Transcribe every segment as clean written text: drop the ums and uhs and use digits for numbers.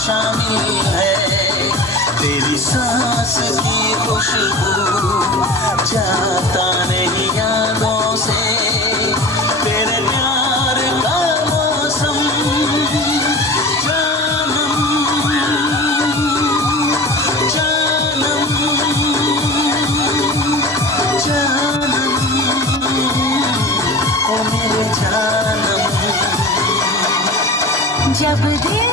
शामिल है तेरी सांस की खुशबू, जाता नहीं यादों से तेरे प्यार का मौसम। जानम जानम जानम ओ मेरे जानम। जब दिल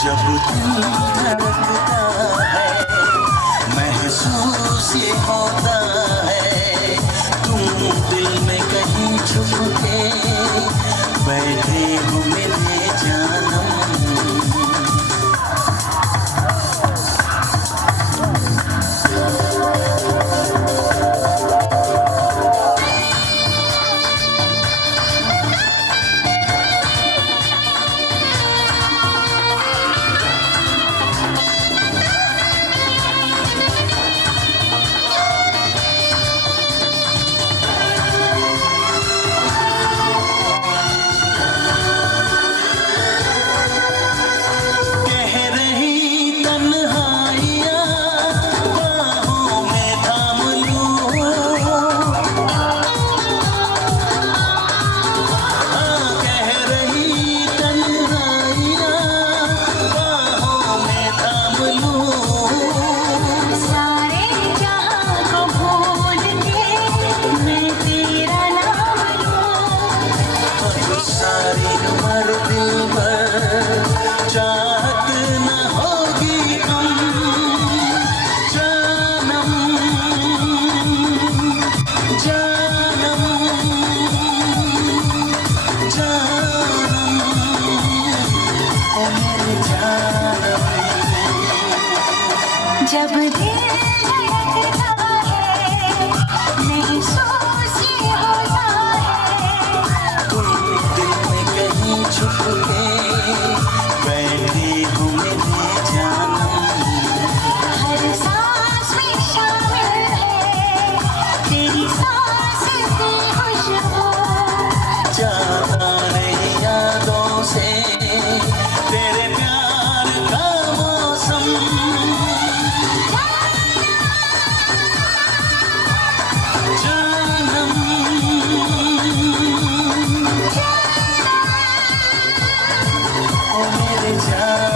जब दिल धड़कता है महसूस ये होता है, तुम दिल में कहीं छुप के बैठे हो मेरे जानम। सारी उम्र दिल भर चाहत न होगी तुम जानम जानम जानम ओ मेरे जानम। जब दिल धड़कता है महसूस ये होता है, छुप के बैठी हूँ मेरे जानम। हर सांस में शामिल है तेरी सांस की खुशबू, जाता नहीं यादों से तेरे प्यार का मौसम। जानम ओ मेरे जानम।